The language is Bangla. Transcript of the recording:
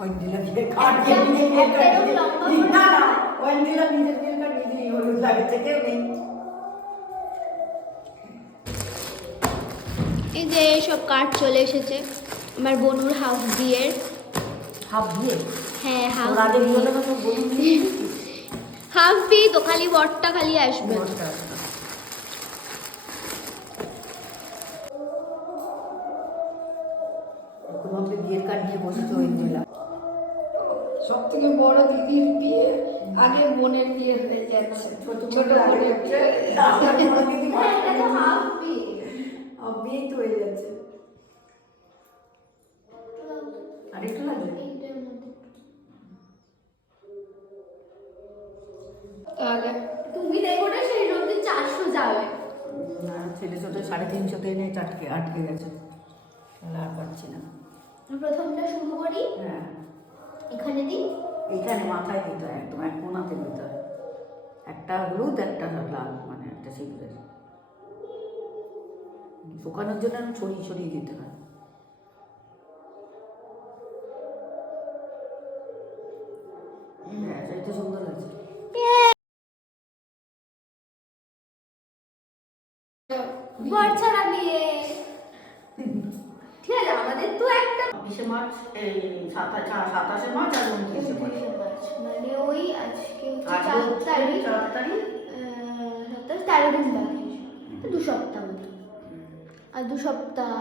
ওয়েন্ডিলা বিয়ের কার্ড নিজের বিয়ের কার্ড নিজেই হলুদ লাগাচ্ছে, কেউ নেই। এই যে সব কার্ড চলে এসেছে আমার বনুর হাফ বিয়ের। হাফ বিয়ে? হ্যাঁ হাফ আগে বিয়ে। বিয়েটা তো বলি হাফ বিয়ে তো, খালি বরটা খালি আসবে। বিয়ের কার্ড নিয়ে বসেছে ওয়েন্ডিলা। সব থেকে বড় দিদির বিয়ে, আগে বোনের বিয়ে হয়ে যাচ্ছে, ছোট বোনের বিয়ে। বিয়ে তো হয়ে যাচ্ছে। আরেকটু লাগবে? তাহলে তুমি দেখো না সেই রোদে 400 যাবে। না, ছেলে ছোট 350 এনে আটকে গেছে, তাহলে আর পাচ্ছি না। প্রথমটা শুরু করি, হ্যাঁ এখানে দিই। এইখানে মাথায় দিতে হয়, একদম এক কোনাতে দিতে হয়। একটা হলুদ, একটা লাল, মানে একটা সিঁদুরের। শুকানোর জন্য ছড়িয়ে ছড়িয়ে দিতে হয়। হ্যাঁ, এটা সুন্দর হয়েছে। বর ছাড়া বিয়ে। ঠিক আছে, আমাদের তো একটা 26শে মার্চ, এই 27শে মার্চ আর 29শে মার্চ। মানে ওই আজকে আজকে 4 তারিখ, 4 তারিখ, 17 13 দিন বাকি, 2 সপ্তাহ মতো। আর 2 সপ্তাহ